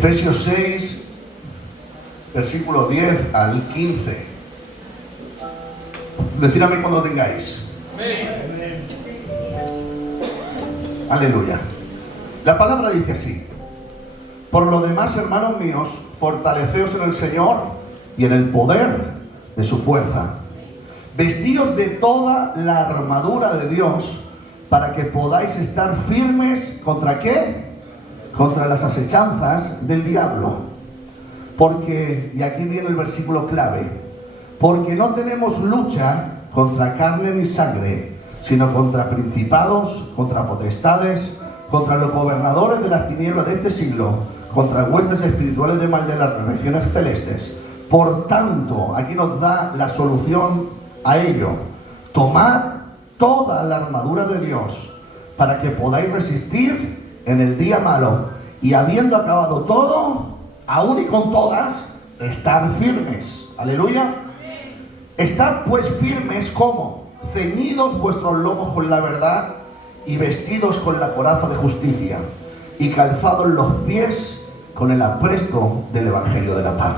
Efesios 6, versículo 10 al 15. Decidme cuando tengáis. Amén. Aleluya. La palabra dice así: por lo demás, hermanos míos, fortaleceos en el Señor y en el poder de su fuerza. Vestíos de toda la armadura de Dios para que podáis estar firmes ¿contra qué? Contra las acechanzas del diablo. Porque, y aquí viene el versículo clave, porque no tenemos lucha contra carne ni sangre, sino contra principados, contra potestades, contra los gobernadores de las tinieblas de este siglo, contra huestes espirituales de maldad de las regiones celestes. Por tanto, aquí nos da la solución a ello: tomad toda la armadura de Dios para que podáis resistir en el día malo, y habiendo acabado todo, aún y con todas, estar firmes. Aleluya. Estad pues firmes, ¿cómo? Ceñidos vuestros lomos con la verdad y vestidos con la coraza de justicia y calzados los pies con el apresto del evangelio de la paz.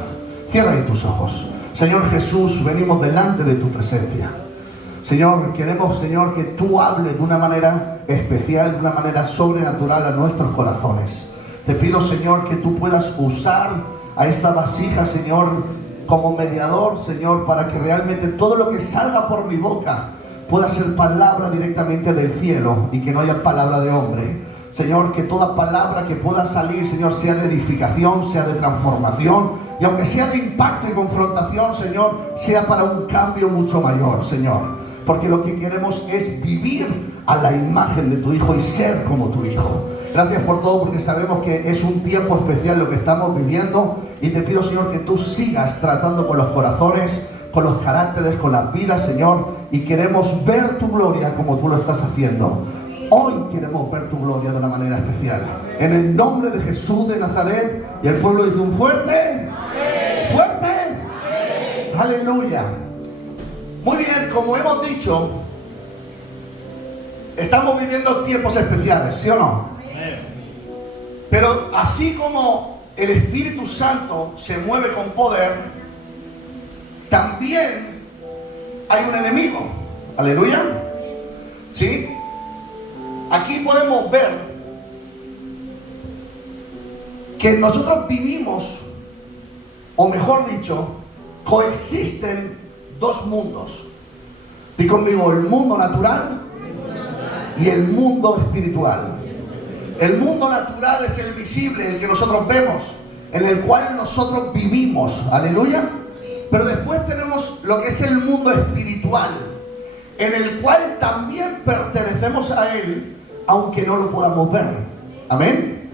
Cierra ahí tus ojos. Señor Jesús, venimos delante de tu presencia. Señor, queremos, Señor, que tú hables de una manera especial, de una manera sobrenatural a nuestros corazones. Te pido, Señor, que tú puedas usar a esta vasija, Señor, como mediador, Señor, para que realmente todo lo que salga por mi boca pueda ser palabra directamente del cielo y que no haya palabra de hombre. Señor, que toda palabra que pueda salir, Señor, sea de edificación, sea de transformación, y aunque sea de impacto y confrontación, Señor, sea para un cambio mucho mayor, Señor. Porque lo que queremos es vivir a la imagen de tu Hijo y ser como tu Hijo. Gracias por todo, porque sabemos que es un tiempo especial lo que estamos viviendo, y te pido, Señor, que tú sigas tratando con los corazones, con los caracteres, con las vidas, Señor, y queremos ver tu gloria como tú lo estás haciendo. Hoy queremos ver tu gloria de una manera especial. En el nombre de Jesús de Nazaret. Y el pueblo dice un fuerte. ¡Amén! ¡Fuerte! ¡Amén! ¡Aleluya! Muy bien, como hemos dicho, estamos viviendo tiempos especiales, ¿sí o no? Amén. Pero así como el Espíritu Santo se mueve con poder, también hay un enemigo. ¿Aleluya? ¿Sí? Aquí podemos ver que nosotros vivimos, o mejor dicho, coexisten dos mundos. Di conmigo: el mundo natural y el mundo espiritual. El mundo natural es el visible, el que nosotros vemos, en el cual nosotros vivimos. Aleluya. Pero después tenemos lo que es el mundo espiritual, en el cual también pertenecemos a él, aunque no lo podamos ver. Amén.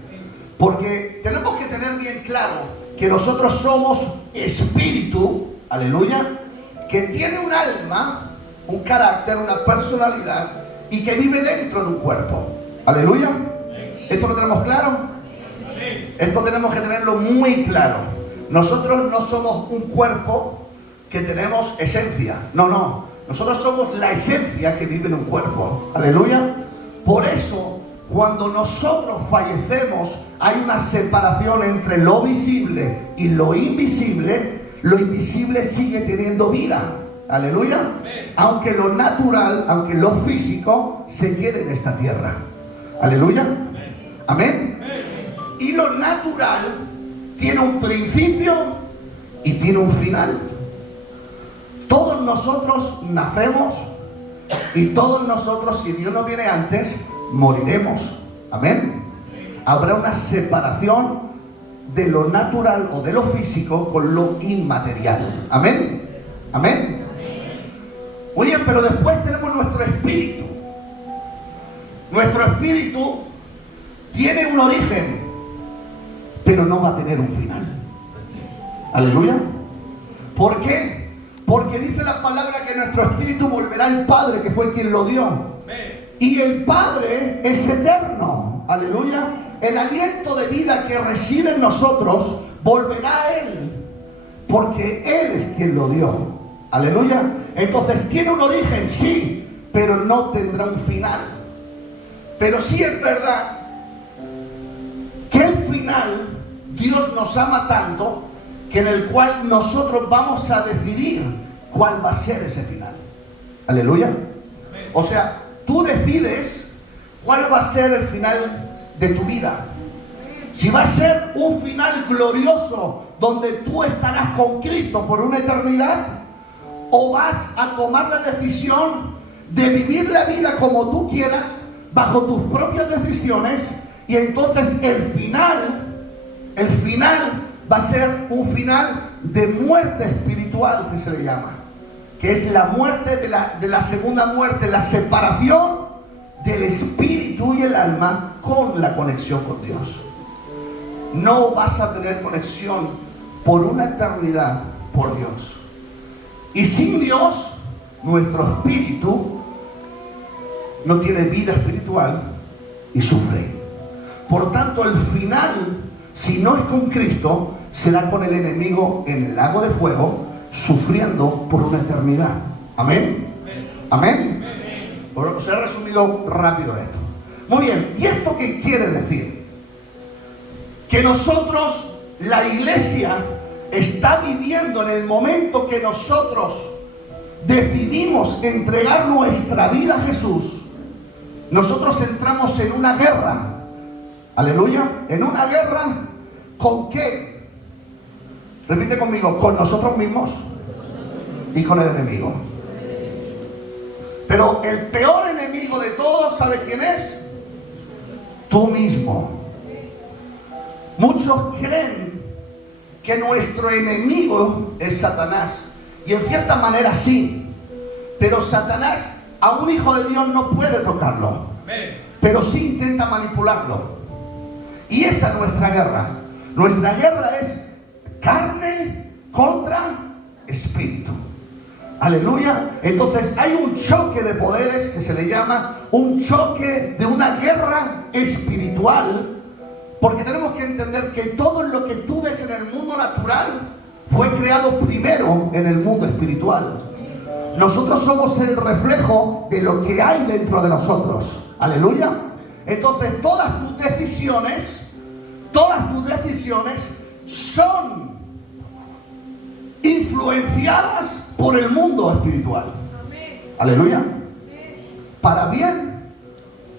Porque tenemos que tener bien claro que nosotros somos espíritu, aleluya, que tiene un alma, un carácter, una personalidad, y que vive dentro de un cuerpo. Aleluya. ¿Esto lo tenemos claro? Esto tenemos que tenerlo muy claro. Nosotros no somos un cuerpo que tenemos esencia. No. Nosotros somos la esencia que vive en un cuerpo. Aleluya. Por eso, cuando nosotros fallecemos, hay una separación entre lo visible y lo invisible. Lo invisible sigue teniendo vida. Aleluya. Aunque lo natural, aunque lo físico se quede en esta tierra. Aleluya. Amén. Y lo natural tiene un principio y tiene un final. Todos nosotros nacemos y todos nosotros, si Dios no viene antes, moriremos. Amén. Habrá una separación de lo natural o de lo físico con lo inmaterial. Amén. Amén. Oye, pero después tenemos nuestro espíritu. Nuestro espíritu tiene un origen, pero no va a tener un final. Aleluya. ¿Por qué? Porque dice la palabra que nuestro espíritu volverá al Padre, que fue quien lo dio. Y el Padre es eterno. Aleluya. El aliento de vida que reside en nosotros volverá a Él, porque Él es quien lo dio. Aleluya. Entonces tiene un origen, sí, pero no tendrá un final. Pero sí es verdad que el final Dios nos ama tanto que en el cual nosotros vamos a decidir cuál va a ser ese final. Aleluya. O sea, tú decides cuál va a ser el final de tu vida. Si va a ser un final glorioso donde tú estarás con Cristo por una eternidad, o vas a tomar la decisión de vivir la vida como tú quieras, bajo tus propias decisiones, y entonces el final va a ser un final de muerte espiritual, que se le llama, que es la muerte de la segunda muerte, la separación del espíritu y el alma con la conexión con Dios. No vas a tener conexión por una eternidad por Dios. Y sin Dios, nuestro espíritu no tiene vida espiritual y sufre. Por tanto, el final, si no es con Cristo, será con el enemigo en el lago de fuego, sufriendo por una eternidad. ¿Amén? ¿Amén? Os he resumido rápido esto. Muy bien, ¿y esto qué quiere decir? Que nosotros, la iglesia, está viviendo en el momento que nosotros decidimos entregar nuestra vida a Jesús. Nosotros entramos en una guerra. Aleluya. En una guerra, ¿con qué? Repite conmigo: con nosotros mismos y con el enemigo. Pero el peor enemigo de todos, ¿sabes quién es? Tú mismo. Muchos creen que nuestro enemigo es Satanás. Y en cierta manera sí. Pero Satanás a un hijo de Dios no puede tocarlo. Pero sí intenta manipularlo. Y esa es nuestra guerra. Nuestra guerra es carne contra espíritu. Aleluya. Entonces hay un choque de poderes que se le llama un choque de una guerra espiritual. Porque tenemos que entender que todo lo que tú ves en el mundo natural fue creado primero en el mundo espiritual. Nosotros somos el reflejo de lo que hay dentro de nosotros. Aleluya. Entonces todas tus decisiones son influenciadas por el mundo espiritual. Aleluya. Para bien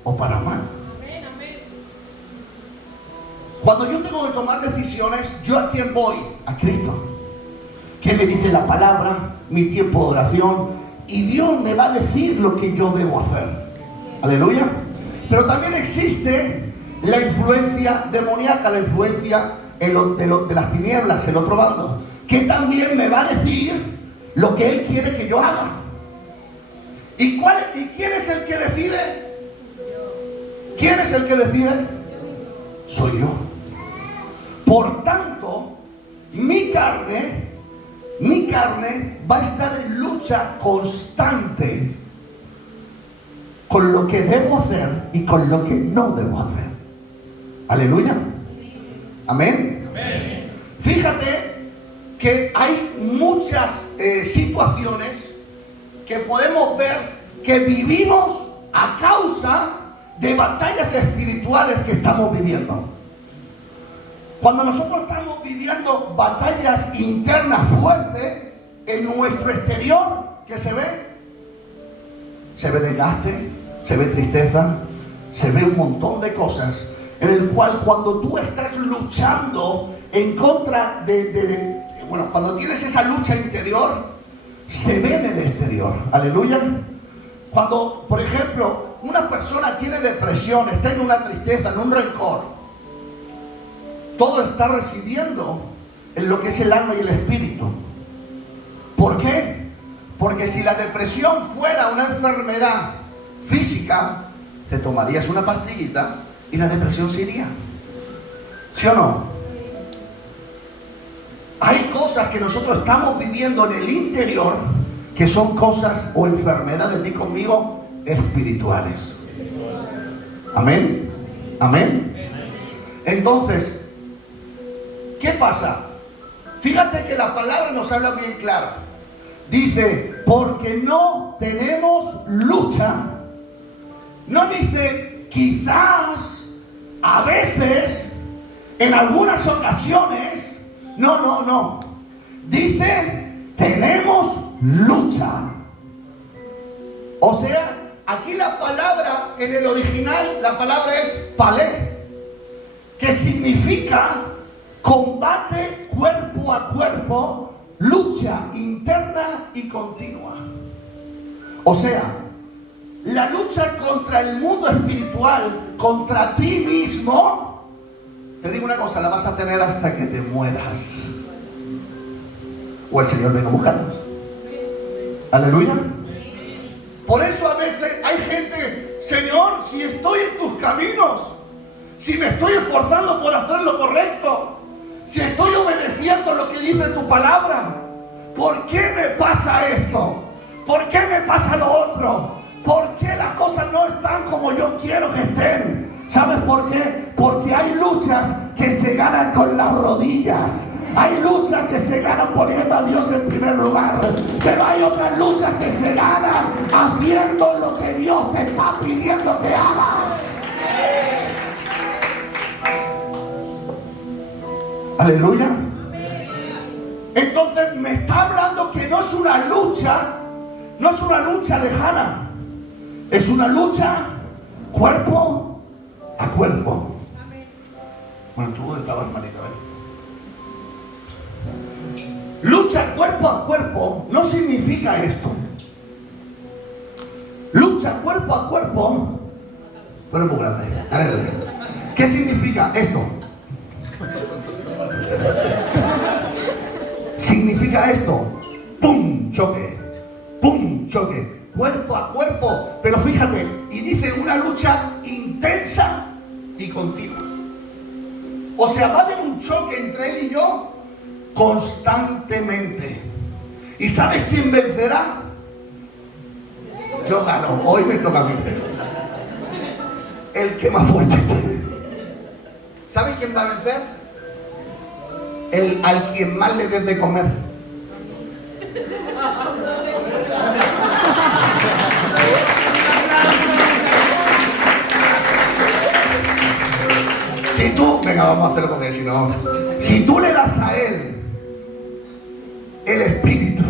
o para mal. Cuando yo tengo que tomar decisiones, ¿yo a quién voy? A Cristo. ¿Qué me dice la palabra? Mi tiempo de oración. Y Dios me va a decir lo que yo debo hacer. Aleluya. Pero también existe la influencia demoníaca, la influencia de las tinieblas, el otro bando, que también me va a decir lo que Él quiere que yo haga. ¿Y quién es el que decide? ¿Quién es el que decide? Soy yo. Por tanto, mi carne va a estar en lucha constante con lo que debo hacer y con lo que no debo hacer. Aleluya. Amén. Amén. Fíjate que hay muchas situaciones que podemos ver que vivimos a causa de batallas espirituales que estamos viviendo. Cuando nosotros estamos viviendo batallas internas fuertes, en nuestro exterior, ¿qué se ve? Se ve desgaste, se ve tristeza, se ve un montón de cosas, en el cual cuando tú estás luchando en contra cuando tienes esa lucha interior, se ve en el exterior. Aleluya. Cuando, por ejemplo, una persona tiene depresión, está en una tristeza, en un rencor, todo está recibiendo en lo que es el alma y el espíritu. ¿Por qué? Porque si la depresión fuera una enfermedad física, te tomarías una pastillita y la depresión se iría. ¿Sí o no? Hay cosas que nosotros estamos viviendo en el interior que son cosas o enfermedades, di conmigo, espirituales. Amén. Amén. Entonces, ¿qué pasa? Fíjate que la palabra nos habla bien claro. Dice, porque no tenemos lucha. No dice, quizás, a veces, en algunas ocasiones, no. Dice, tenemos lucha. O sea, aquí la palabra, en el original, la palabra es palé, que significa combate cuerpo a cuerpo, lucha interna y continua. O sea, la lucha contra el mundo espiritual, contra ti mismo, te digo una cosa, la vas a tener hasta que te mueras. O el Señor venga a buscarnos. Aleluya. Por eso a veces hay gente, Señor, si estoy en tus caminos, si me estoy esforzando por hacer lo correcto, si estoy obedeciendo lo que dice tu palabra, ¿por qué me pasa esto? ¿Por qué me pasa lo otro? ¿Por qué las cosas no están como yo quiero que estén? ¿Sabes por qué? Porque hay luchas que se ganan con las rodillas. Hay luchas que se ganan poniendo a Dios en primer lugar. Pero hay otras luchas que se ganan haciendo lo que Dios te está pidiendo que hagas. Aleluya. Entonces me está hablando que no es una lucha lejana. Es una lucha cuerpo a cuerpo. Bueno, tú dónde estabas, hermanita, lucha cuerpo a cuerpo no significa esto. Lucha cuerpo a cuerpo. Tú eres muy grande. ¿Qué significa esto? Significa esto. ¡Pum! Choque. ¡Pum! Choque. Cuerpo a cuerpo. Pero fíjate, y dice una lucha intensa y continua. O sea, va a haber un choque entre él y yo constantemente. ¿Y sabes quién vencerá? Yo gano. Hoy me toca a mí. El que más fuerte esté. ¿Sabes quién va a vencer? Al quien más le des de comer. Si tú, venga, vamos a hacerlo con él, si tú le das a él el espíritu,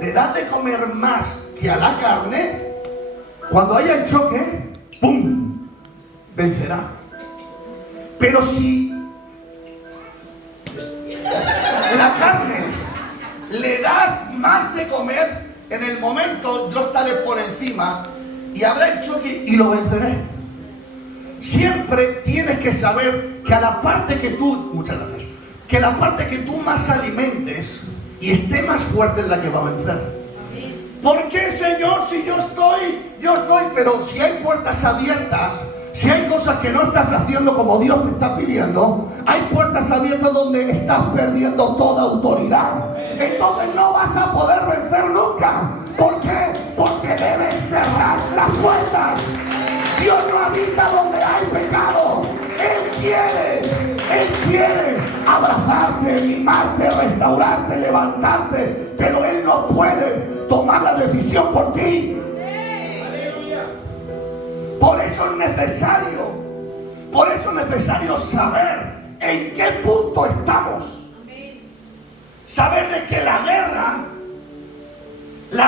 le das de comer más que a la carne, cuando haya el choque, ¡pum!, vencerá. Pero si la carne le das más de comer, en el momento yo estaré por encima y habrá el choque y lo venceré. Siempre tienes que saber que a la parte que tú, muchas gracias, que la parte que tú más alimentes y esté más fuerte es la que va a vencer. ¿Por qué, Señor? Si yo estoy, pero si hay puertas abiertas, si hay cosas que no estás haciendo como Dios te está pidiendo, hay puertas abiertas donde estás perdiendo toda autoridad. Entonces no vas a poder vencer nunca. ¿Por qué? Porque debes cerrar las puertas. Dios no habita donde hay pecado. Él quiere abrazarte, mimarte, restaurarte, levantarte, pero Él no puede tomar la decisión por ti. Por eso es necesario saber en qué punto estamos. Saber de que la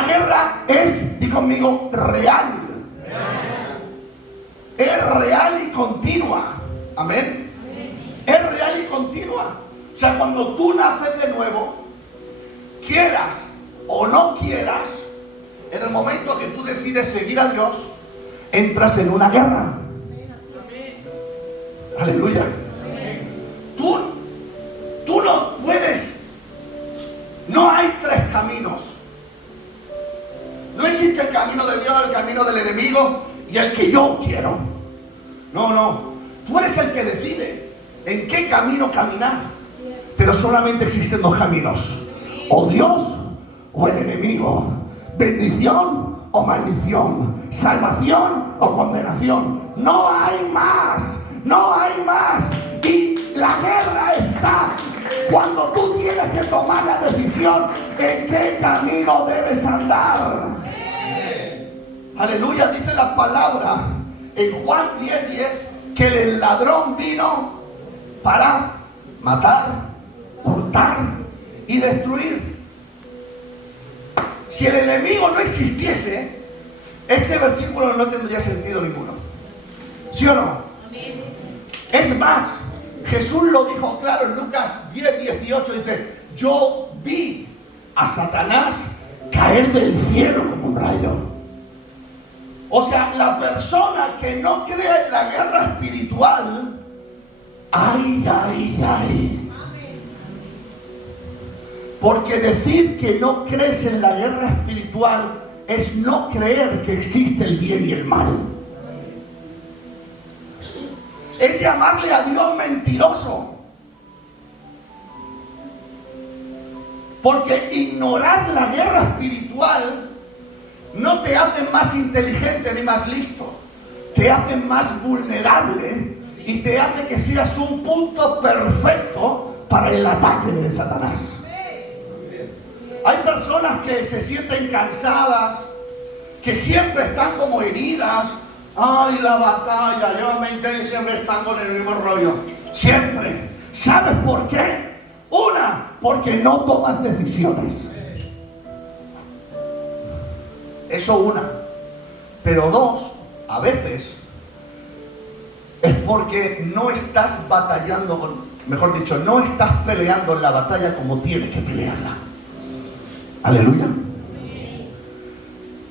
guerra es, di conmigo, real. Es real y continua. Amén. Es real y continua. O sea, cuando tú naces de nuevo, quieras o no quieras, en el momento que tú decides seguir a Dios, entras en una guerra. Aleluya. Tú no puedes. No hay tres caminos. No existe el camino de Dios, el camino del enemigo y el que yo quiero. No. Tú eres el que decide en qué camino caminar. Pero solamente existen dos caminos: o Dios o el enemigo. Bendición o maldición. Salvación o condenación. No hay más. No hay más. Y la guerra está cuando tú tienes que tomar la decisión en qué camino debes andar. Aleluya. Dice la palabra en Juan 10:10 que el ladrón vino para matar, hurtar y destruir. Si el enemigo no existiese, este versículo no tendría sentido ninguno. ¿Sí o no? Es más, Jesús lo dijo claro en Lucas 10:18, dice: yo vi a Satanás caer del cielo como un rayo. O sea, la persona que no cree en la guerra espiritual, ay, ay, ay. Porque decir que no crees en la guerra espiritual es no creer que existe el bien y el mal. Es llamarle a Dios mentiroso. Porque ignorar la guerra espiritual no te hace más inteligente ni más listo. Te hace más vulnerable y te hace que seas un punto perfecto para el ataque de Satanás. Hay personas que se sienten cansadas, que siempre están como heridas. Ay, la batalla, llevan 20 años y siempre están con el mismo rollo. Siempre. ¿Sabes por qué? Una, porque no tomas decisiones. Eso una. Pero dos, a veces, es porque no estás batallando, mejor dicho, no estás peleando la batalla como tienes que pelearla. Aleluya.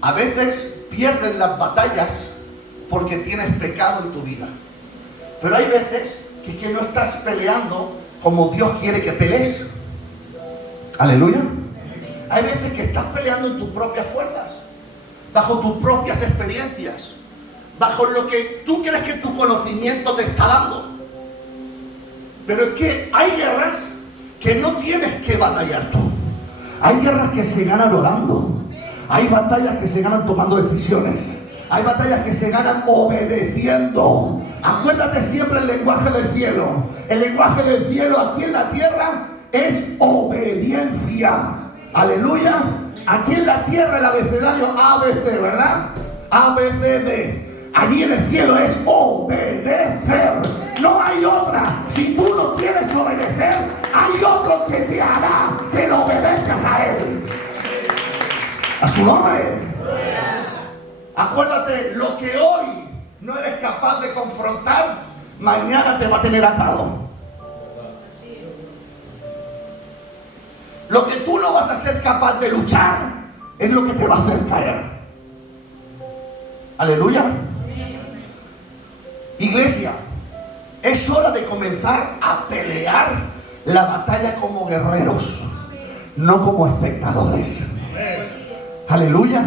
A veces pierdes las batallas porque tienes pecado en tu vida. Pero hay veces que no estás peleando como Dios quiere que pelees. Aleluya. Hay veces que estás peleando en tus propias fuerzas, bajo tus propias experiencias, bajo lo que tú crees que tu conocimiento te está dando. Pero es que hay guerras que no tienes que batallar tú. Hay guerras que se ganan orando. Hay batallas que se ganan tomando decisiones. Hay batallas que se ganan obedeciendo. Acuérdate siempre el lenguaje del cielo. El lenguaje del cielo aquí en la tierra es obediencia. Aleluya. Aquí en la tierra el abecedario ABC, ¿verdad? ABCD. Allí en el cielo es obedecer. No hay otra. Si tú no quieres obedecer, hay otro que te hará que lo obedezcas a él. A su nombre. Acuérdate, lo que hoy no eres capaz de confrontar, mañana te va a tener atado. Lo que tú no vas a ser capaz de luchar es lo que te va a hacer caer. Aleluya. Iglesia, es hora de comenzar a pelear la batalla como guerreros, no como espectadores. Aleluya.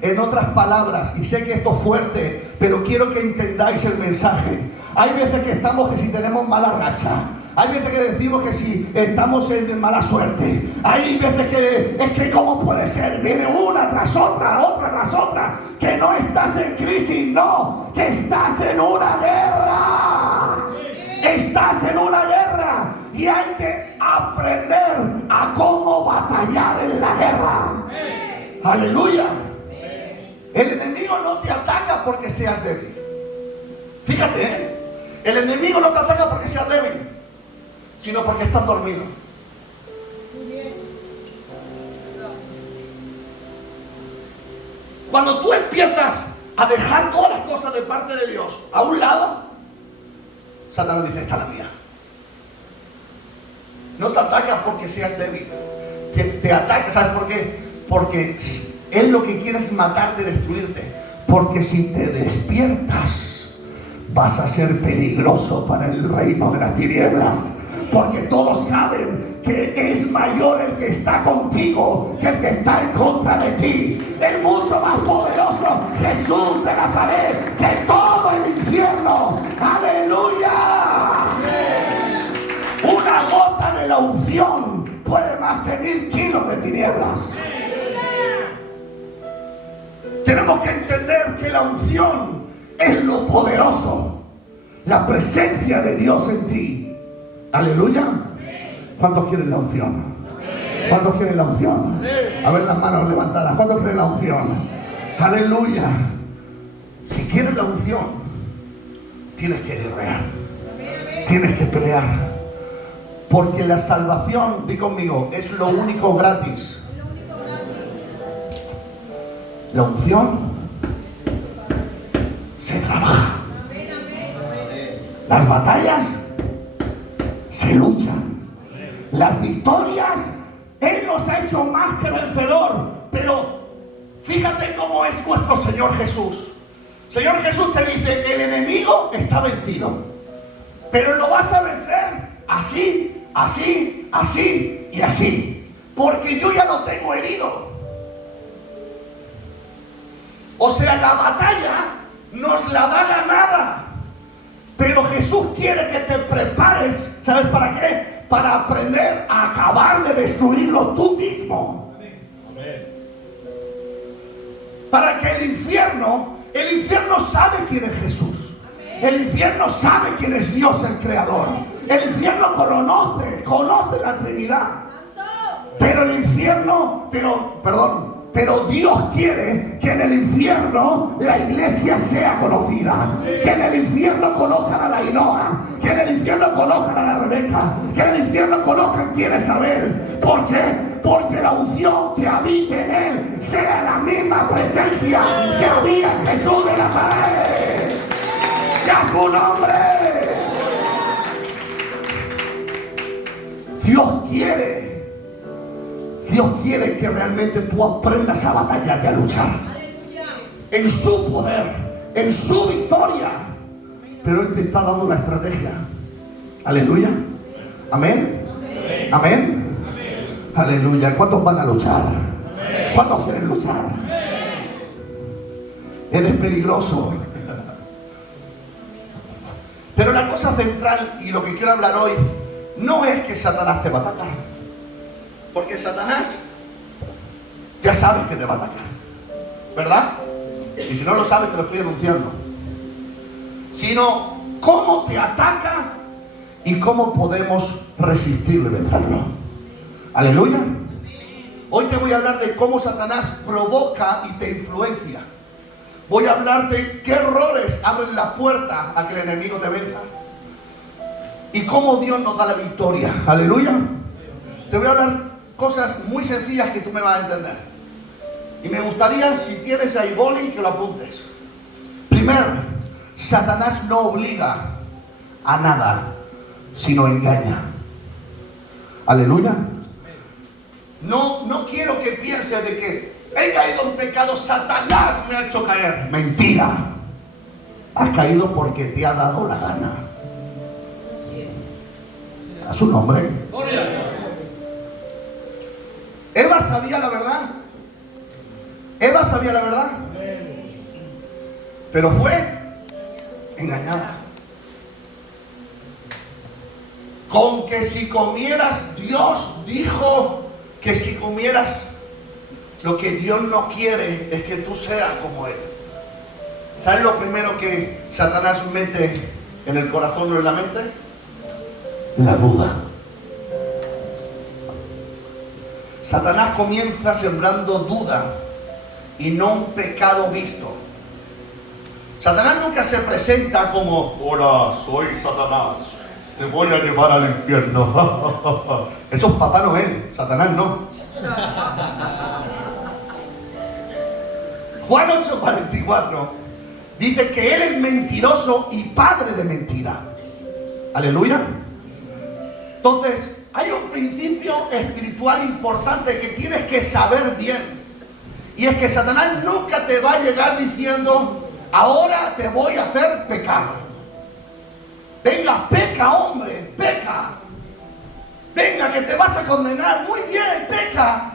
En otras palabras, y sé que esto es fuerte, pero quiero que entendáis el mensaje. Hay veces que estamos que si tenemos mala racha. Hay veces que decimos que si estamos en mala suerte. Hay veces que es que ¿cómo puede ser? Viene una tras otra, otra tras otra. Que no estás en crisis, no. Que estás en una guerra. Estás en una guerra. Y hay que aprender a cómo batallar en la guerra. Aleluya. El enemigo no te ataca porque seas débil. Fíjate, el enemigo no te ataca porque seas débil, sino porque estás dormido. Cuando tú empiezas a dejar todas las cosas de parte de Dios a un lado, Satanás dice: esta es la mía. No te ataca porque seas débil. Te ataca, ¿sabes por qué? Porque él lo que quiere es matarte, destruirte. Porque si te despiertas, vas a ser peligroso para el reino de las tinieblas. Porque todos saben que es mayor el que está contigo que el que está en contra de ti. Es mucho más poderoso Jesús de Nazaret que todo el infierno. ¡Aleluya! Una gota de la unción puede más que 1000 kilos de tinieblas. Tenemos que entender que la unción es lo poderoso, la presencia de Dios en ti. Aleluya. ¿Cuántos quieren la unción? ¿Cuántos quieren la unción? A ver las manos levantadas. ¿Cuántos quieren la unción? Aleluya. Si quieres la unción, tienes que guerrear. Tienes que pelear. Porque la salvación, di conmigo, es lo único gratis. La unción se trabaja. Las batallas se luchan. Las victorias, Él nos ha hecho más que vencedor. Pero fíjate cómo es nuestro Señor Jesús. Señor Jesús te dice, el enemigo está vencido, pero lo vas a vencer así, así, así y así, porque yo ya lo tengo herido. O sea, la batalla nos la da ganada, pero Jesús quiere que te prepares. ¿Sabes para qué? Para aprender a acabar de destruirlo tú mismo. Para que el infierno sabe quién es Jesús. El infierno sabe quién es Dios el Creador. El infierno conoce la Trinidad. Pero el infierno, pero Dios quiere que en el infierno la iglesia sea conocida. Que en el infierno conozcan a la Ainhoa. Que en el infierno conozcan a la Rebeca. Que en el infierno conozcan quién es Abel. ¿Por qué? Porque la unción que habite en él sea la misma presencia que había en Jesús de Nazaret. ¡Y a su nombre! Dios quiere que realmente tú aprendas a batallar y a luchar en su poder, en su victoria. Pero Él te está dando una estrategia. Aleluya. Amén. Amén. Aleluya. ¿Cuántos van a luchar? ¿Cuántos quieren luchar? Eres peligroso. Pero la cosa central y lo que quiero hablar hoy no es que Satanás te va a atacar. Porque Satanás ya sabe que te va a atacar, ¿verdad? Y si no lo sabes, te lo estoy anunciando. Sino cómo te ataca y cómo podemos resistirle y vencerlo. Aleluya. Hoy te voy a hablar de cómo Satanás provoca y te influencia. Voy a hablar de qué errores abren la puerta a que el enemigo te venza. Y cómo Dios nos da la victoria. Aleluya. Te voy a hablar cosas muy sencillas que tú me vas a entender. Y me gustaría, si tienes ahí boli, que lo apuntes. Primero, Satanás no obliga a nada, sino engaña. Aleluya. No quiero que pienses de que he caído en pecado, Satanás me ha hecho caer. Mentira. Has caído porque te ha dado la gana. A su nombre. Eva sabía la verdad. Eva sabía la verdad. Pero fue engañada. Con que si comieras, Dios dijo que si comieras, lo que Dios no quiere es que tú seas como Él. ¿Sabes lo primero que Satanás mete en el corazón o en la mente? La duda. Satanás comienza sembrando duda y no un pecado visto. Satanás nunca se presenta como: hola, soy Satanás, te voy a llevar al infierno. Eso es Papá Noel, Satanás no. Juan 8:44 dice que Él es mentiroso y padre de mentira. Aleluya. Entonces, hay un principio espiritual importante que tienes que saber bien. Y es que Satanás nunca te va a llegar diciendo: ahora te voy a hacer pecar. Venga, peca, hombre, peca. Venga, que te vas a condenar. Muy bien, peca.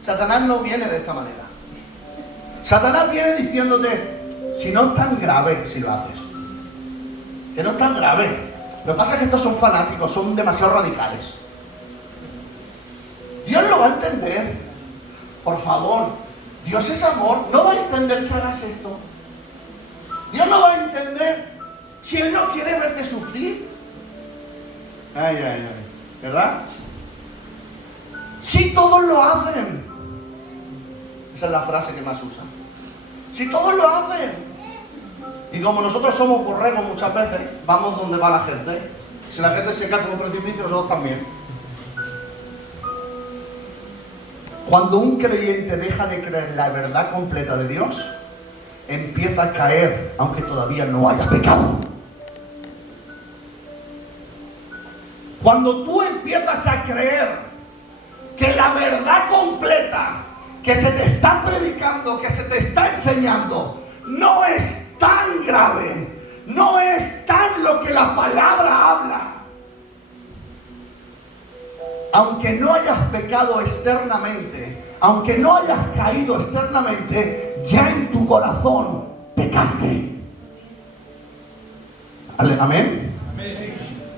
Satanás no viene de esta manera. Satanás viene diciéndote: si no es tan grave si lo haces. Que no es tan grave. Lo que pasa es que estos son fanáticos, son demasiado radicales. Dios lo va a entender. Por favor, Dios es amor. No va a entender que hagas esto. Dios no va a entender si Él no quiere verte sufrir. Ay, ay, ay. ¿Verdad? Si todos lo hacen. Esa es la frase que más usa. Si todos lo hacen. Y como nosotros somos borregos muchas veces, vamos donde va la gente. Si la gente se cae por un precipicio, nosotros también. Cuando un creyente deja de creer la verdad completa de Dios, empieza a caer, aunque todavía no haya pecado. Cuando tú empiezas a creer que la verdad completa que se te está predicando, que se te está enseñando, no es tan grave, no es tan lo que la palabra habla. Aunque no hayas pecado externamente, aunque no hayas caído externamente, ya en tu corazón pecaste. Amén.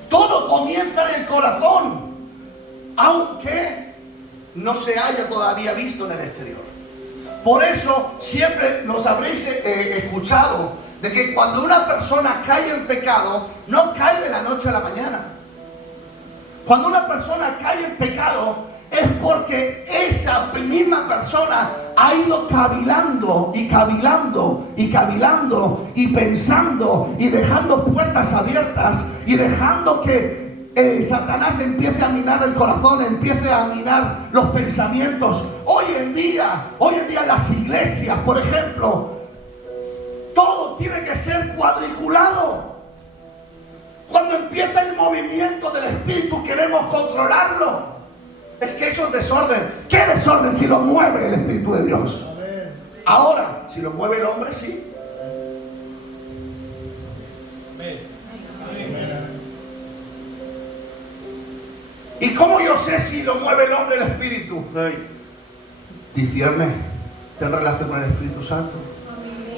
Todo comienza en el corazón, aunque no se haya todavía visto en el exterior. Por eso siempre nos habréis escuchado de que cuando una persona cae en pecado, no cae de la noche a la mañana. Cuando una persona cae en pecado, es porque esa misma persona ha ido cavilando y cavilando y cavilando y pensando y dejando puertas abiertas y dejando que Satanás empiece a minar el corazón, empiece a minar los pensamientos. Hoy en día en las iglesias, por ejemplo, todo tiene que ser cuadriculado. Cuando empieza el movimiento del Espíritu, queremos controlarlo. Es que eso es desorden. ¿Qué desorden si lo mueve el Espíritu de Dios? Ahora, si lo mueve el hombre, sí. ¿Y cómo yo sé si lo mueve el hombre el Espíritu? Discierne, ten relación con el Espíritu Santo.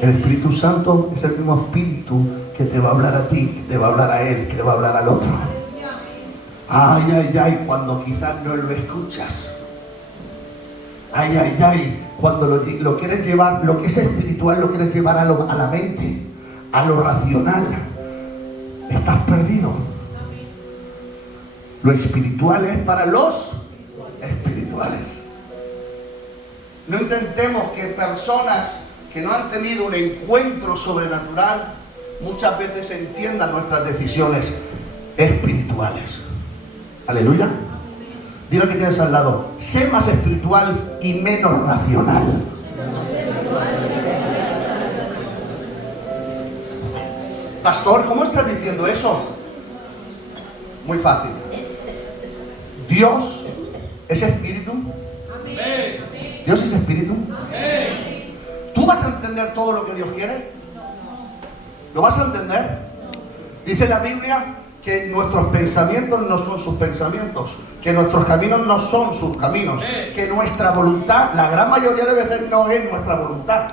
El Espíritu Santo es el mismo Espíritu que te va a hablar a ti, que te va a hablar a él, que te va a hablar al otro. Ay, ay, ay, cuando quizás no lo escuchas. Ay, ay, ay, cuando lo quieres llevar, lo que es espiritual lo quieres llevar a la mente, a lo racional. Estás perdido. Lo espiritual es para los espirituales. No intentemos que personas que no han tenido un encuentro sobrenatural muchas veces entiendan nuestras decisiones espirituales. Aleluya. Dile que tienes al lado: sé más espiritual y menos racional. Pastor, ¿cómo estás diciendo eso? Muy fácil. Dios es espíritu. Dios es espíritu. ¿Tú vas a entender todo lo que Dios quiere? ¿Lo vas a entender? Dice la Biblia que nuestros pensamientos no son sus pensamientos, que nuestros caminos no son sus caminos, que nuestra voluntad, la gran mayoría de veces, no es nuestra voluntad.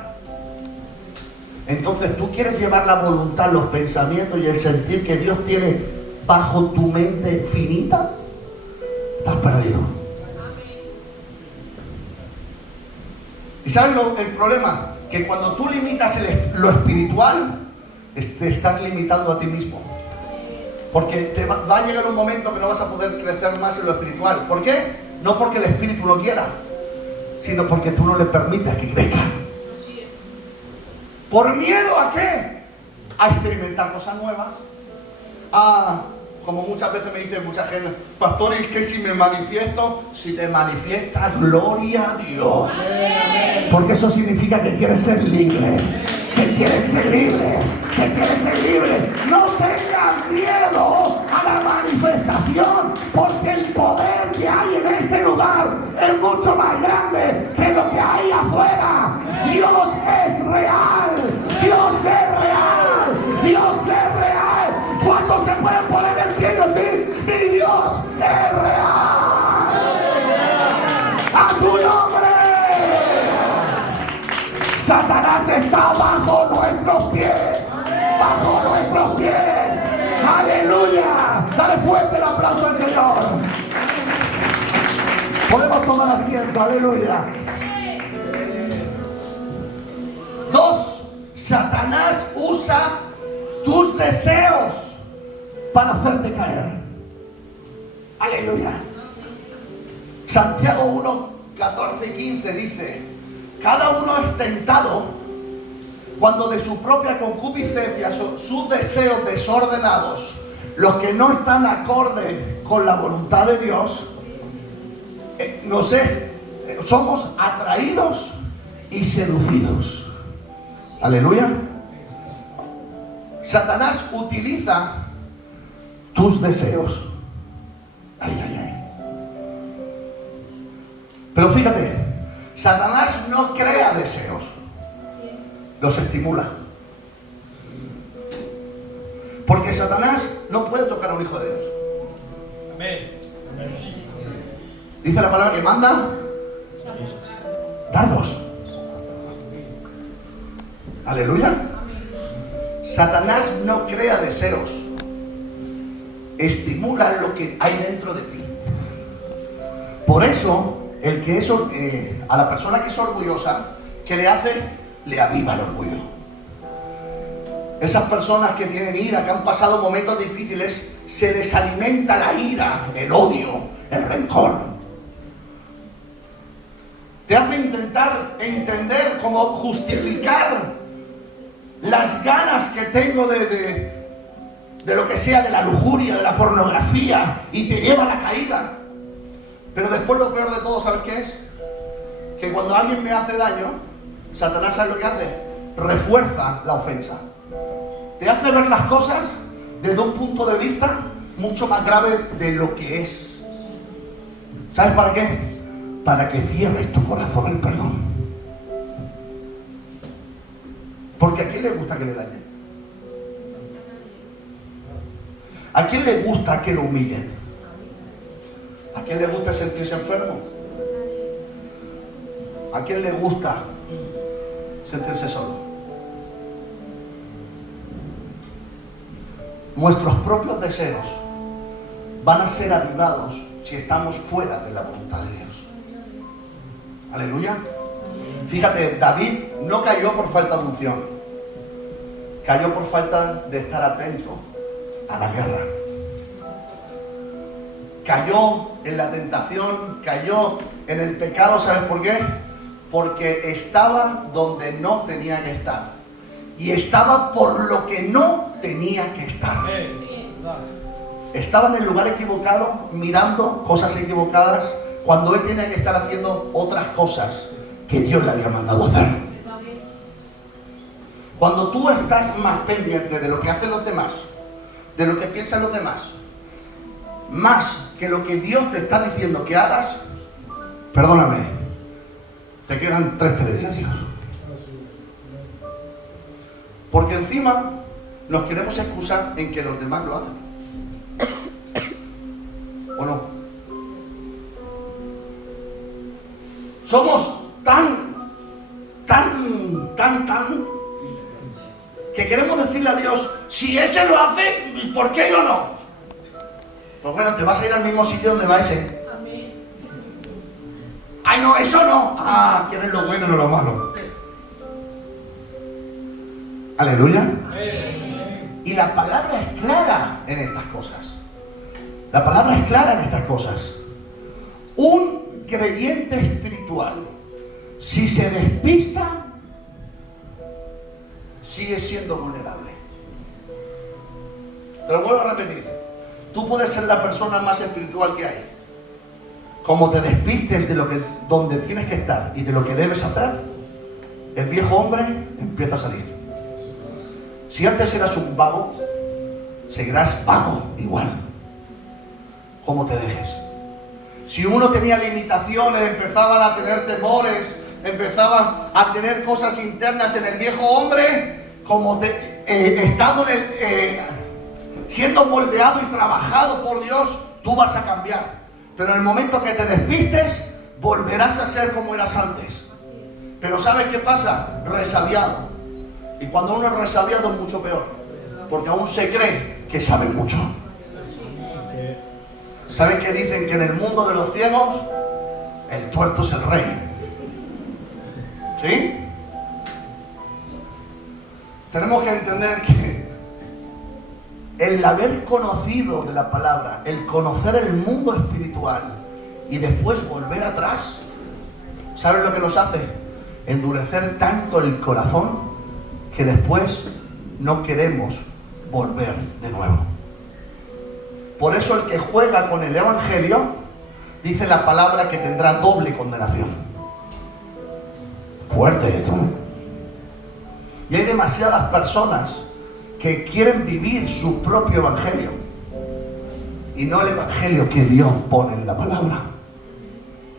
Entonces, ¿tú quieres llevar la voluntad, los pensamientos y el sentir que Dios tiene bajo tu mente finita? Estás perdido. ¿Y sabes el problema? Que cuando tú limitas lo espiritual, te estás limitando a ti mismo. Porque va a llegar un momento que no vas a poder crecer más en lo espiritual. ¿Por qué? No porque el Espíritu lo quiera, sino porque tú no le permitas que crezca. ¿Por miedo a qué? A experimentar cosas nuevas. Como muchas veces me dice mucha gente: pastor, ¿y qué si me manifiesto? Si te manifiestas, gloria a Dios. Porque eso significa que quieres ser libre. Que quieres ser libre. Que quieres ser libre. No tengas miedo a la manifestación, porque el poder que hay en este lugar es mucho más grande que lo que hay afuera. Dios es real. Dios es real. Dios es real. ¿Cuántos se pueden poner en pie y decir: mi Dios es real? ¡A su nombre! Satanás está bajo nuestros pies. Bajo nuestros pies. ¡Aleluya! Dale fuerte el aplauso al Señor. Podemos tomar asiento. ¡Aleluya! 2. Satanás usa tus deseos para hacerte caer. Aleluya. Santiago 1, 14 y 15 dice: cada uno es tentado cuando de su propia concupiscencia, sus deseos desordenados, los que no están acorde con la voluntad de Dios, somos atraídos y seducidos. Aleluya. Satanás utiliza tus deseos. Ay, ay, ay. Pero fíjate, Satanás no crea deseos, los estimula. Porque Satanás no puede tocar a un hijo de Dios. Amén. Dice la palabra que manda dardos. Aleluya. Satanás no crea deseos, estimula lo que hay dentro de ti. Por eso, el que es a la persona que es orgullosa, ¿qué le hace? Le aviva el orgullo. Esas personas que tienen ira, que han pasado momentos difíciles, se les alimenta la ira, el odio, el rencor. Te hace intentar entender cómo justificar las ganas que tengo de lo que sea, de la lujuria, de la pornografía, y te lleva a la caída. Pero después lo peor de todo, ¿sabes qué es? Que cuando alguien me hace daño, Satanás, ¿sabe lo que hace? Refuerza la ofensa. Te hace ver las cosas desde un punto de vista mucho más grave de lo que es. ¿Sabes para qué? Para que cierres tu corazón al perdón. Porque ¿a quién le gusta que le dañen? ¿A quién le gusta que lo humillen? ¿A quién le gusta sentirse enfermo? ¿A quién le gusta sentirse solo? Nuestros propios deseos van a ser avivados si estamos fuera de la voluntad de Dios. Aleluya. Fíjate, David no cayó por falta de unción, cayó por falta de estar atento a la guerra. Cayó en la tentación, cayó en el pecado. ¿Sabes por qué? Porque estaba donde no tenía que estar, y estaba por lo que no tenía que estar. Estaba en el lugar equivocado, mirando cosas equivocadas, cuando él tenía que estar haciendo otras cosas que Dios le había mandado hacer. Cuando tú estás más pendiente de lo que hacen los demás, de lo que piensan los demás, más que lo que Dios te está diciendo que hagas, perdóname, te quedan 3 telediarios. Porque encima nos queremos excusar en que los demás lo hacen. ¿O no? Somos tan que queremos decirle a Dios, si ese lo hace, ¿por qué yo no? Pues bueno, te vas a ir al mismo sitio donde va ese. Ay, no, eso no. Ah, quieres lo bueno, no lo malo. Aleluya. Y la palabra es clara en estas cosas. La palabra es clara en estas cosas. Un creyente espiritual, si se despista, sigue siendo vulnerable. Te lo vuelvo a repetir. Tú puedes ser la persona más espiritual que hay. Como te despistes de donde tienes que estar y de lo que debes hacer, el viejo hombre empieza a salir. Si antes eras un vago, seguirás vago igual, como te dejes. Si uno tenía limitaciones, empezaban a tener temores, empezaban a tener cosas internas en el viejo hombre, como estando siendo moldeado y trabajado por Dios, tú vas a cambiar. Pero en el momento que te despistes, volverás a ser como eras antes. Pero ¿sabes qué pasa? Resabiado. Y cuando uno es resabiado es mucho peor, porque aún se cree que sabe mucho. ¿Saben qué dicen? Que en el mundo de los ciegos, el tuerto es el rey. ¿Sí? Tenemos que entender que el haber conocido de la palabra, el conocer el mundo espiritual y después volver atrás, ¿saben lo que nos hace? Endurecer tanto el corazón que después no queremos volver de nuevo. Por eso el que juega con el evangelio, dice la palabra que tendrá doble condenación. Fuerte esto, ¿eh? Y hay demasiadas personas que quieren vivir su propio evangelio y no el evangelio que Dios pone en la palabra.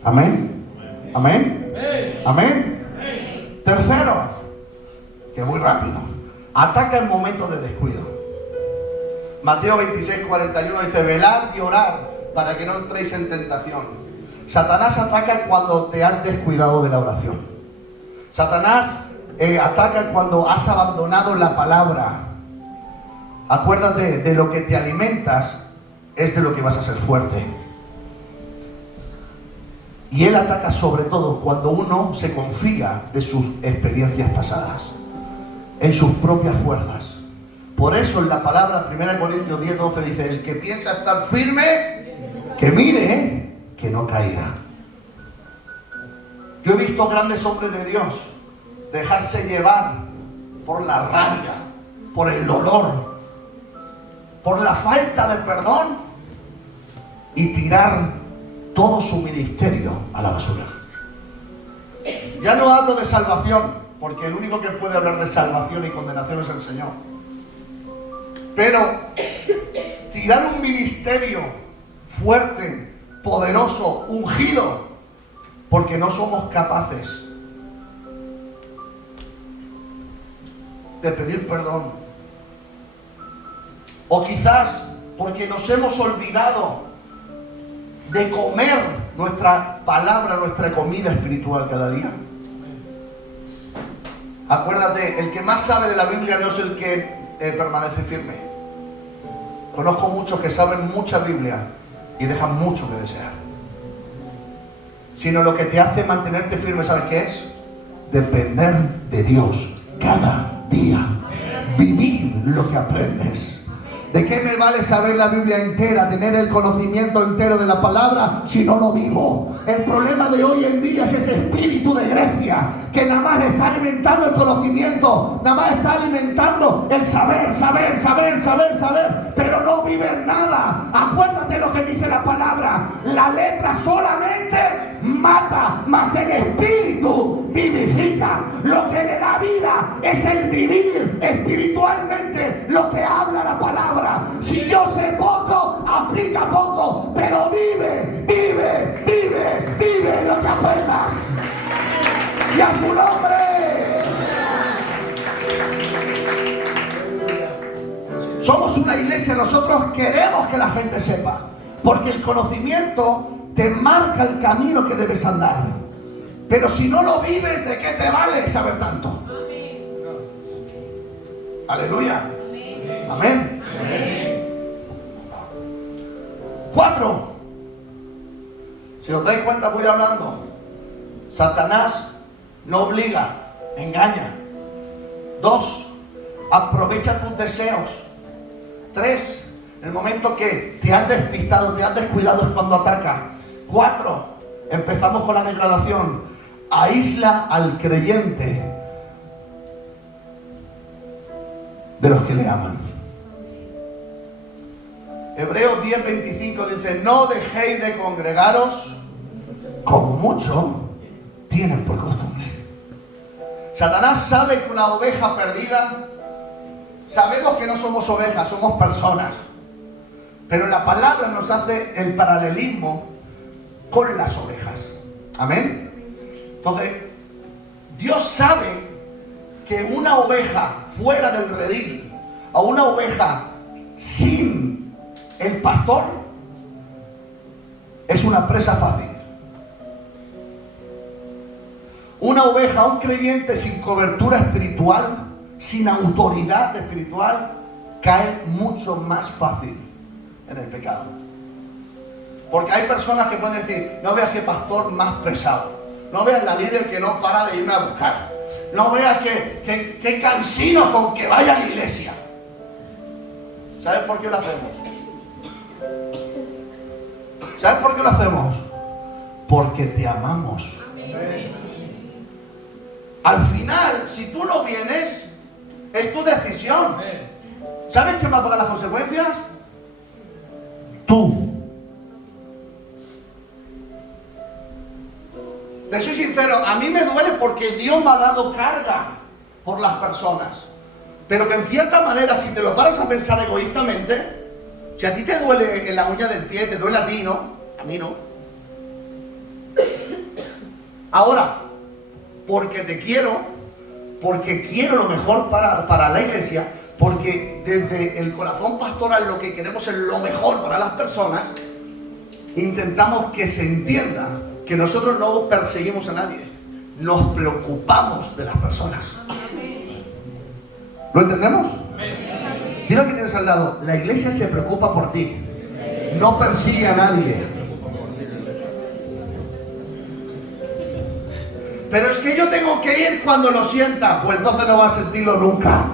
Amén. Amén. Amén. Tercero, que muy rápido, ataca en momentos de descuido. Mateo 26:41 dice: velad y orad para que no entréis en tentación. Satanás ataca cuando te has descuidado de la oración. Satanás ataca cuando has abandonado la palabra. Acuérdate, de lo que te alimentas es de lo que vas a ser fuerte. Y él ataca sobre todo cuando uno se confía de sus experiencias pasadas, en sus propias fuerzas. Por eso en la palabra 1 Corintios 10:12 dice: el que piensa estar firme, que mire, que no caiga. Yo he visto grandes hombres de Dios dejarse llevar por la rabia, por el dolor, por la falta de perdón y tirar todo su ministerio a la basura. Ya no hablo de salvación, porque el único que puede hablar de salvación y condenación es el Señor. Pero tirar un ministerio fuerte, poderoso, ungido, porque no somos capaces de pedir perdón. O quizás porque nos hemos olvidado de comer nuestra palabra, nuestra comida espiritual cada día. Acuérdate, el que más sabe de la Biblia no es el que permanece firme. Conozco muchos que saben mucha Biblia y dejan mucho que desear. Sino lo que te hace mantenerte firme, ¿sabes qué es? Depender de Dios cada día. Vivir lo que aprendes. ¿De qué me vale saber la Biblia entera, tener el conocimiento entero de la palabra, si no lo vivo? El problema de hoy en día es ese espíritu de Grecia, que nada más está alimentando el conocimiento, nada más está alimentando el saber, pero no vive nada. Acuérdate lo que dice la palabra: la letra solamente mata, mas el espíritu vivifica. Lo que le da vida es el vivir espiritualmente lo que habla la palabra. Si yo sé poco, aplica poco, pero vive lo que aprendas. Y a su nombre. Somos una iglesia, nosotros queremos que la gente sepa, porque el conocimiento te marca el camino que debes andar. Pero si no lo vives, ¿de qué te vale saber tanto? Amén. Aleluya. Amén. Amén. 4. Si os dais cuenta, voy hablando. Satanás no obliga, engaña. 2. Aprovecha tus deseos. 3. En el momento que te has despistado, te has descuidado, es cuando ataca. 4. Empezamos con la degradación. Aísla al creyente de los que le aman. Hebreos 10:25 dice: no dejéis de congregaros, como mucho tienen por costumbre. Satanás sabe que una oveja perdida, sabemos que no somos ovejas, somos personas, pero la palabra nos hace el paralelismo con las ovejas. Amén. Entonces, Dios sabe que una oveja fuera del redil, o una oveja sin el pastor, es una presa fácil. Una oveja, un creyente sin cobertura espiritual, sin autoridad espiritual, cae mucho más fácil en el pecado. Porque hay personas que pueden decir: no veas qué pastor más pesado, no veas la líder que no para de irme a buscar, no veas qué cansino con que vaya a la iglesia. ¿Sabes por qué lo hacemos? ¿Sabes por qué lo hacemos? Porque te amamos. Al final, si tú no vienes, es tu decisión. ¿Sabes quién va a pagar las consecuencias? Te soy sincero, a mí me duele porque Dios me ha dado carga por las personas. Pero que en cierta manera, si te lo paras a pensar egoístamente, si a ti te duele en la uña del pie, te duele a ti, ¿no? A mí no. Ahora, porque te quiero, porque quiero lo mejor para la iglesia, porque desde el corazón pastoral lo que queremos es lo mejor para las personas, intentamos que se entienda que nosotros no perseguimos a nadie, nos preocupamos de las personas. ¿Lo entendemos? Dile al que tienes al lado, la iglesia se preocupa por ti, no persigue a nadie. Pero es que yo tengo que ir cuando lo sienta, pues entonces no vas a sentirlo nunca.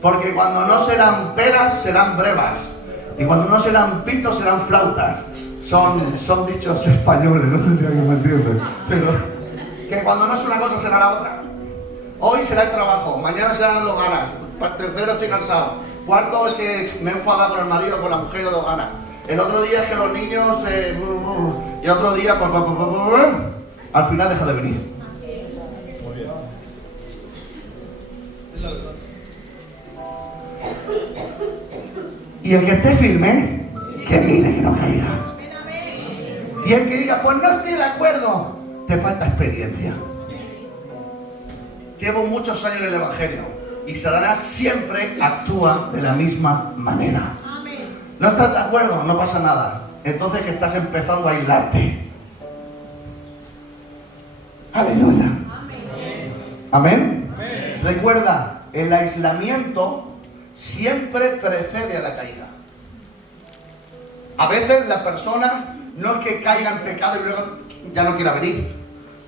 Porque cuando no serán peras, serán brevas. Y cuando no serán pitos, serán flautas. Son dichos españoles, no sé si alguien me entiende. Pero que cuando no es una cosa, será la otra. Hoy será el trabajo, mañana serán las 2 ganas. Tercero, estoy cansado. Cuarto, es que me he enfadado con el marido, con la mujer, 2 ganas. El otro día es que los niños... y otro día... al final deja de venir. Y el que esté firme, que mire que no caiga. Y el que diga, pues no estoy de acuerdo, te falta experiencia. Llevo muchos años en el Evangelio y Satanás siempre actúa de la misma manera. ¿No estás de acuerdo? No pasa nada. Entonces que estás empezando a aislarte. Aleluya. Amén. Recuerda, el aislamiento siempre precede a la caída. A veces la persona no es que caiga en pecado y luego ya no quiera venir.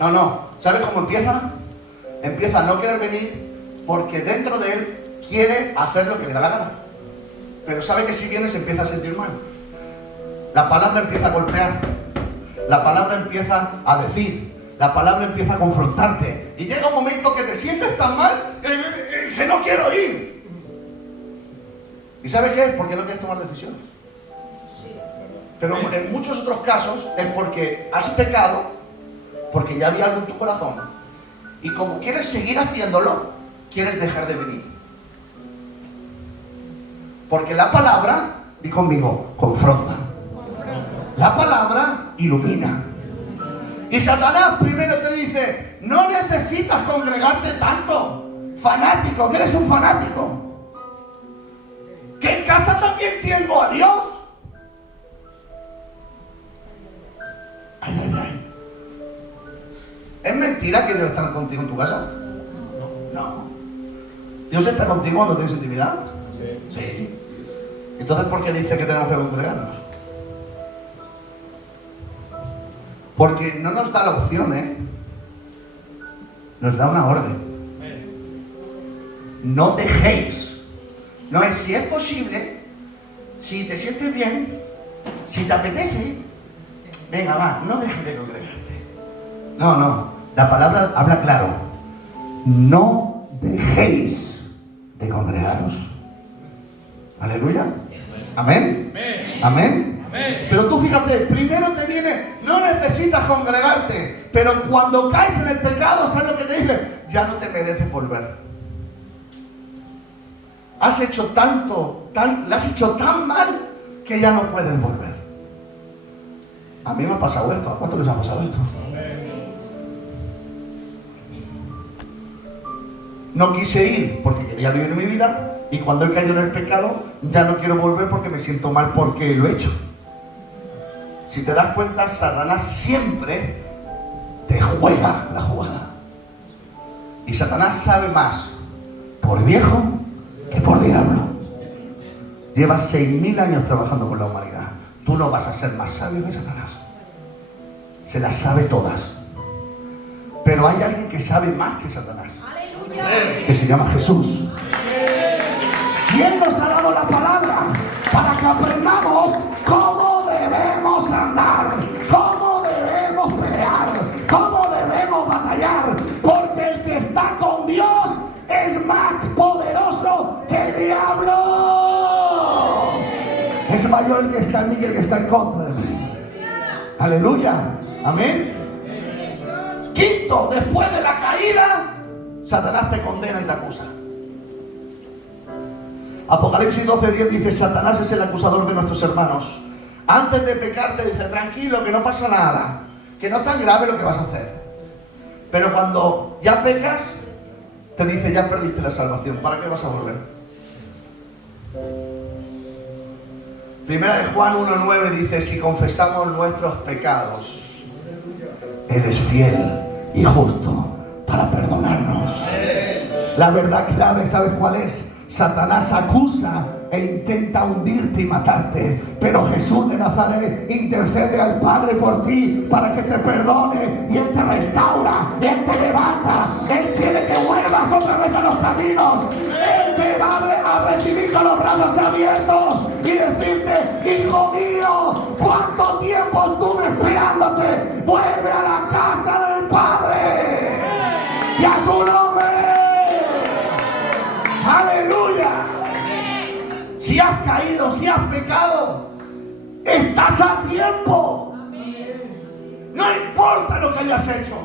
No. ¿Sabes cómo empieza? Empieza a no querer venir porque dentro de él quiere hacer lo que le da la gana. Pero sabe que si viene se empieza a sentir mal. La palabra empieza a golpear. La palabra empieza a decir. La palabra empieza a confrontarte. Y llega un momento que te sientes tan mal que no quiero ir. ¿Y sabes qué es? Porque no quieres tomar decisiones. Pero en muchos otros casos es porque has pecado, porque ya había algo en tu corazón. Y como quieres seguir haciéndolo, quieres dejar de venir. Porque la palabra, di conmigo, confronta. La palabra ilumina. Y Satanás primero te dice, no necesitas congregarte tanto. Fanático, que eres un fanático. Que en casa también tengo a Dios. Ay. ¿Es mentira que Dios está contigo en tu casa? No. ¿Dios está contigo cuando tienes intimidad? Sí. Entonces, ¿por qué dice que tenemos que congregarnos? Porque no nos da la opción, nos da una orden. No dejéis. No es si es posible, si te sientes bien, si te apetece, venga, va, no dejes de congregarte. No. La palabra habla claro. No dejéis de congregaros. Aleluya. Amén. Amén. Pero tú fíjate, primero te viene, no necesitas congregarte, pero cuando caes en el pecado, ¿sabes lo que te dice? Ya no te mereces volver. Has hecho tanto, le has hecho tan mal que ya no puedes volver. A mí me ha pasado esto. ¿A cuánto les ha pasado esto? No quise ir porque quería vivir mi vida, y cuando he caído en el pecado ya no quiero volver porque me siento mal porque lo he hecho. Si te das cuenta, Satanás siempre te juega la jugada. Y Satanás sabe más por viejo que por diablo. Llevas 6.000 años trabajando con la humanidad. Tú no vas a ser más sabio que Satanás. Se las sabe todas. Pero hay alguien que sabe más que Satanás. ¡Aleluya! Que se llama Jesús. Y Él nos ha dado la palabra para que aprendamos cómo debemos andar, cómo debemos pelear, cómo debemos batallar. Porque el que está con Dios es más poderoso que el diablo. Es mayor el que está en mí que el que está en contra de mí. Aleluya. Amén. Quinto, después de la caída, Satanás te condena y te acusa. Apocalipsis 12:10 dice: Satanás es el acusador de nuestros hermanos. Antes de pecar te dice: tranquilo, que no pasa nada, que no es tan grave lo que vas a hacer. Pero cuando ya pecas, te dice: ya perdiste la salvación, ¿para qué vas a volver? Primera de Juan 1:9 dice: si confesamos nuestros pecados, Él es fiel y justo para perdonarnos. La verdad clave, ¿sabes cuál es? Satanás acusa e intenta hundirte y matarte, pero Jesús de Nazaret intercede al Padre por ti para que te perdone, y Él te restaura, Él te levanta, Él quiere que vuelvas otra vez a los caminos. Él te va a recibir con los brazos abiertos y decirte: hijo mío, ¿cuánto tiempo estuve esperándote? Vuelve a la casa del Padre y a su nombre. ¡Aleluya! Si has caído, si has pecado, estás a tiempo. No importa lo que hayas hecho.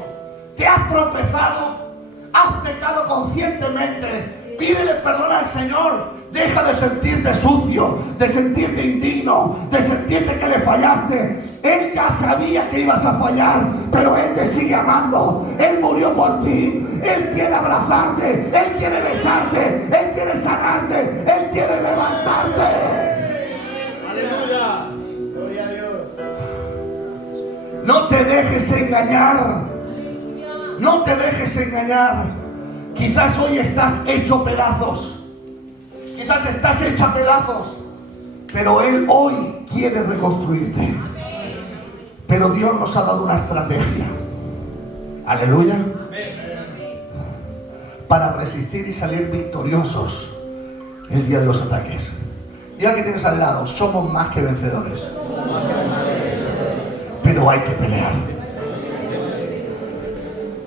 Te has tropezado, has pecado conscientemente. Pídele perdón al Señor. Deja de sentirte sucio, de sentirte indigno, de sentirte que le fallaste. Él ya sabía que ibas a fallar, pero Él te sigue amando. Él murió por ti. Él quiere abrazarte, Él quiere besarte, Él quiere sanarte, Él quiere levantarte. Aleluya. Gloria a Dios. No te dejes engañar. No te dejes engañar. Quizás hoy estás hecho pedazos. Quizás estás hecho a pedazos. Pero Él hoy quiere reconstruirte. Pero Dios nos ha dado una estrategia. Aleluya. Para resistir y salir victoriosos el día de los ataques. Diga que tienes al lado: somos más que vencedores. Pero hay que pelear.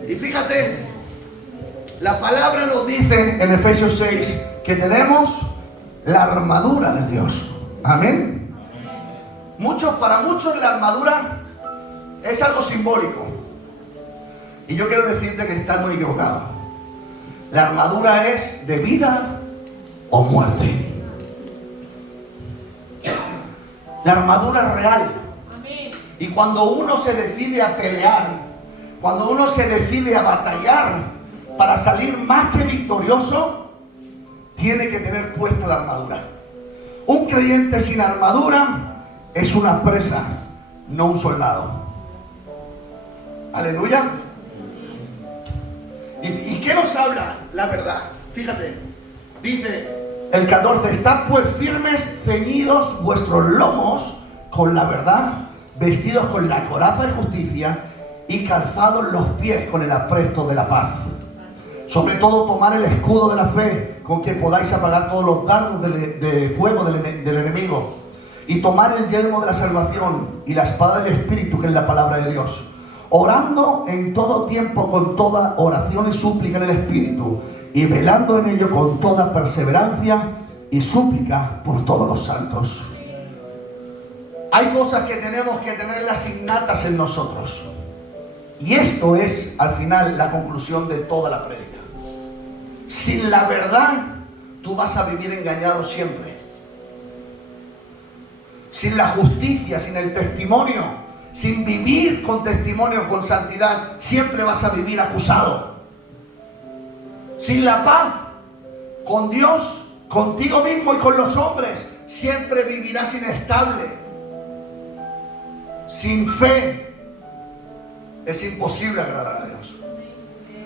Y fíjate, la palabra nos dice en Efesios 6 que tenemos la armadura de Dios. Amén. Para muchos la armadura es algo simbólico. Y yo quiero decirte que estás muy equivocado. La armadura es de vida o muerte. La armadura es real. Y cuando uno se decide a pelear, cuando uno se decide a batallar para salir más que victorioso, tiene que tener puesta la armadura. Un creyente sin armadura es una presa, no un soldado. Aleluya. ¿Y qué nos habla la verdad? Fíjate, dice el 14: estad pues firmes, ceñidos vuestros lomos con la verdad, vestidos con la coraza de justicia y calzados los pies con el apresto de la paz. Sobre todo tomar el escudo de la fe, con que podáis apagar todos los dardos de fuego del enemigo, y tomar el yelmo de la salvación y la espada del Espíritu, que es la palabra de Dios, orando en todo tiempo con toda oración y súplica en el Espíritu, y velando en ello con toda perseverancia y súplica por todos los santos. Hay cosas que tenemos que tenerlas innatas en nosotros, y esto es al final la conclusión de toda la prédica. Sin la verdad, tú vas a vivir engañado siempre. Sin la justicia, sin el testimonio, sin vivir con testimonio, con santidad, siempre vas a vivir acusado. Sin la paz con Dios, contigo mismo y con los hombres, siempre vivirás inestable. Sin fe es imposible agradar a Dios.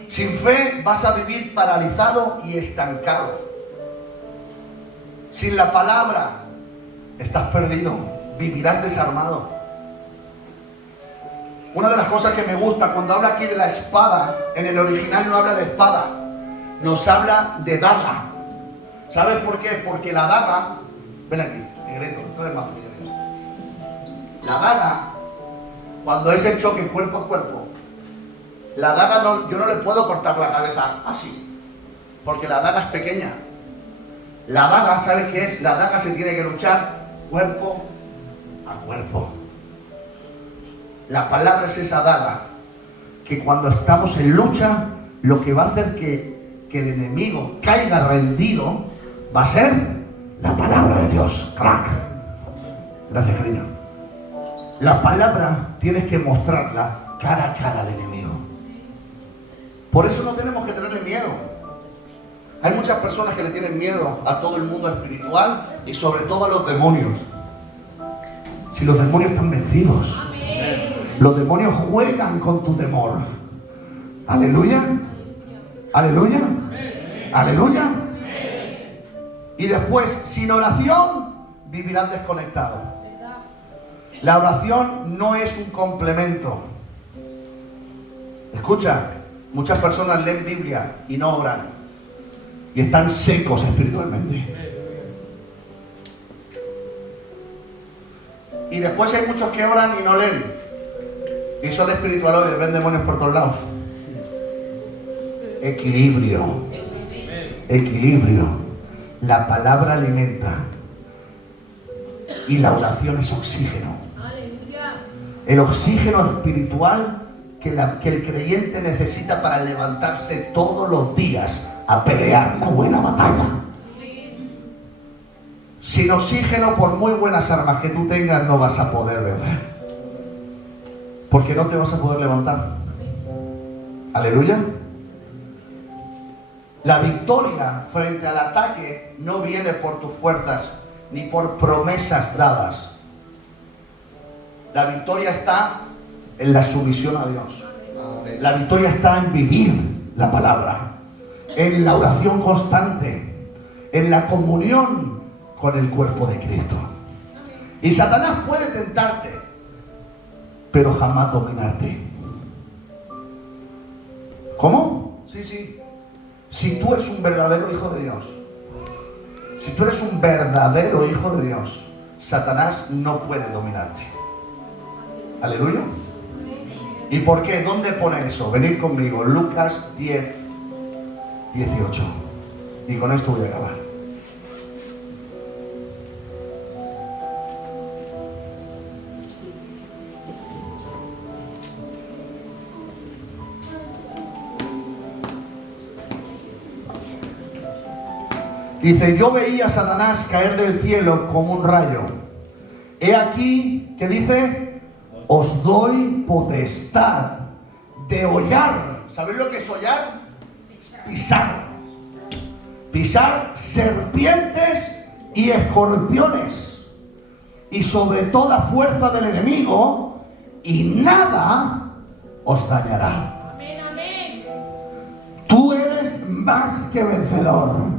Sin fe vas a vivir paralizado y estancado. Sin la palabra estás perdido, vivirás desarmado. Una de las cosas que me gusta cuando habla aquí de la espada, en el original no habla de espada, nos habla de daga. ¿Sabes por qué? Porque la daga, ven aquí, negrito, tú eres más pequeño. La daga, cuando es el choque cuerpo a cuerpo, la daga yo no le puedo cortar la cabeza así, porque la daga es pequeña. La daga, ¿sabes qué es? La daga se tiene que luchar cuerpo a cuerpo. La palabra es esa daga que cuando estamos en lucha, lo que va a hacer que el enemigo caiga rendido va a ser la palabra de Dios. Crack. Gracias, cariño. La palabra tienes que mostrarla cara a cara al enemigo. Por eso no tenemos que tenerle miedo. Hay muchas personas que le tienen miedo a todo el mundo espiritual y sobre todo a los demonios. Si los demonios están vencidos. Los demonios juegan con tu temor. Aleluya. Aleluya. Aleluya. Y después, sin oración, vivirán desconectados. La oración no es un complemento. Escucha, muchas personas leen Biblia y no oran. Y están secos espiritualmente. Y después hay muchos que oran y no leen. Y son espiritualoides, ven demonios por todos lados. Equilibrio. Equilibrio. La palabra alimenta. Y la oración es oxígeno. El oxígeno espiritual que el creyente necesita para levantarse todos los días a pelear la buena batalla. Sin oxígeno, por muy buenas armas que tú tengas, no vas a poder vencer. Porque no te vas a poder levantar. Aleluya. La victoria frente al ataque no viene por tus fuerzas ni por promesas dadas. La victoria está en la sumisión a Dios. La victoria está en vivir la palabra, en la oración constante, en la comunión con el cuerpo de Cristo. Y Satanás puede tentarte, pero jamás dominarte. ¿Cómo? Sí. Si tú eres un verdadero hijo de Dios, si tú eres un verdadero hijo de Dios, Satanás no puede dominarte. Aleluya. ¿Y por qué? ¿Dónde pone eso? Venid conmigo, Lucas 10, 18. Y con esto voy a acabar. Dice, yo veía a Satanás caer del cielo como un rayo. He aquí, ¿qué dice? Os doy potestad de hollar. ¿Sabéis lo que es hollar? Pisar. Pisar serpientes y escorpiones. Y sobre toda fuerza del enemigo. Y nada os dañará. Amén, amén. Tú eres más que vencedor.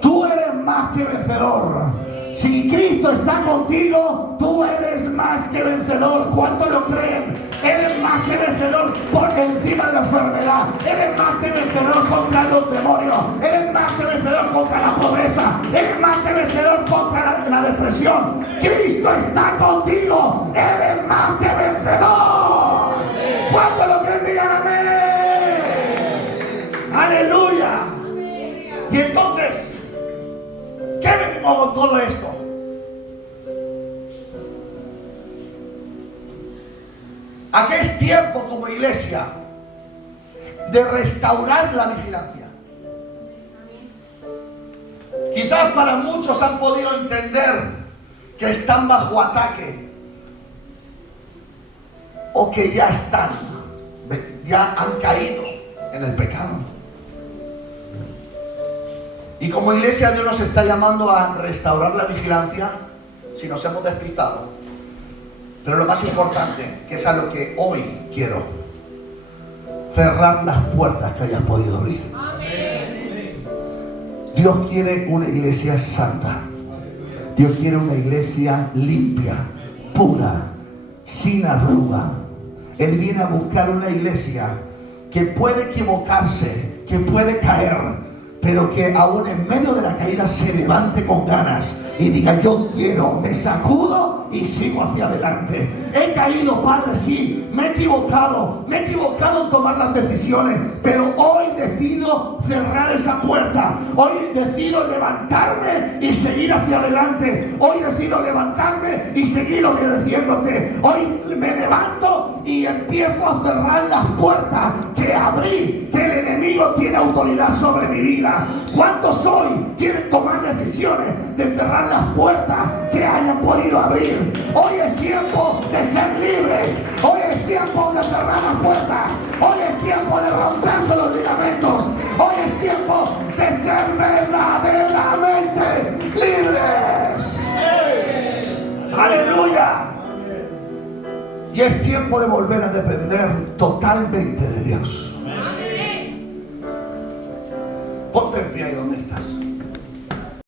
Tú eres más que vencedor. Si Cristo está contigo, tú eres más que vencedor. ¿Cuántos lo creen? Eres más que vencedor por encima de la enfermedad. Eres más que vencedor contra los demonios. Eres más que vencedor contra la pobreza. Eres más que vencedor contra la depresión. Cristo está contigo. Eres más que vencedor. ¿Cuántos lo creen? Digan amén. Aleluya. Y entonces, ¿qué venimos con todo esto? ¿A qué es tiempo como iglesia de restaurar la vigilancia? Quizás para muchos han podido entender que están bajo ataque o que ya han caído en el pecado. Y como iglesia Dios nos está llamando a restaurar la vigilancia si nos hemos despistado. Pero lo más importante, que es a lo que hoy quiero, cerrar las puertas que hayas podido abrir. Amén. Dios quiere una iglesia santa. Dios quiere una iglesia limpia, pura, sin arruga. Él viene a buscar una iglesia que puede equivocarse, que puede caer, pero que aún en medio de la caída se levante con ganas y diga, yo quiero, me sacudo y sigo hacia adelante. He caído, Padre, sí, me he equivocado en tomar las decisiones, pero hoy decido cerrar esa puerta. Hoy decido levantarme y seguir hacia adelante. Hoy decido levantarme y seguir obedeciéndote. Hoy me levanto y empiezo empiezo a cerrar las puertas que abrí, que el enemigo tiene autoridad sobre mi vida. ¿Cuántos hoy quieren tomar decisiones de cerrar las puertas que hayan podido abrir? Hoy es tiempo de ser libres. Hoy es tiempo de cerrar las puertas. Hoy es tiempo de romper los ligamentos. Hoy es tiempo de ser verdaderamente libres. ¡Aleluya! Y es tiempo de volver a depender totalmente de Dios. Amén. Ponte en pie ahí donde estás.